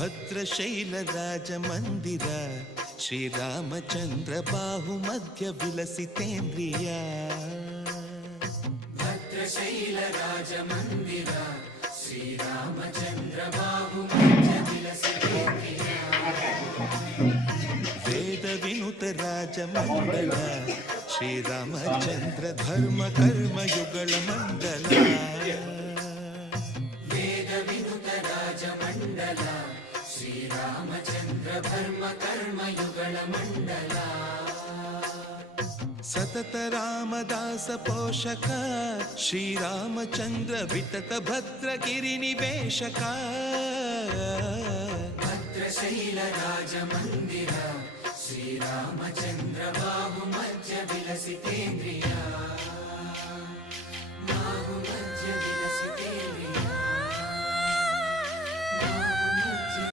ಭದ್ರಶೈಲ ರಾಜ ಮಂದಿರ ಶ್ರೀರಾಮಚಂದ್ರ ಬಾಹು ಮಧ್ಯ ವಿಲಸಿತೇಂದ್ರಿಯ ಭದ್ರಶೈಲ ರಾಜ ಮಂದಿರ ಶ್ರೀರಾಮಚಂದ್ರ ಬಾಹು ಮಧ್ಯ ವಿಲಸಿತೇಂದ್ರಿಯ ವೇದ ವಿನುತ ರಾಜ ಮಂಡಲ ಶ್ರೀರಾಮಚಂದ್ರ ಧರ್ಮ ಕರ್ಮ ಯುಗಳ ಮಂಡಲ ವೇದ ವಿನುತ ರಾಜ ಮಂಡಲ ಶ್ರೀರಾಮಚಂದ್ರ ಧರ್ಮ ಕರ್ಮ ಯುಗಳ ಮಂಡಲ ಸತತ ರಾಮದಾಸ ಪೋಷಕ ಶ್ರೀರಾಮಚಂದ್ರ ವಿತತ ಭದ್ರಗಿರಿ ನಿವೇಶಕ ಭದ್ರಶೈಲ ರಾಜ ಮಂದಿರ ಶ್ರೀರಾಮಚಂದ್ರ ಬಾಹು ಮಧ್ಯ ವಿಲಸಿತೇಂದ್ರಿಯ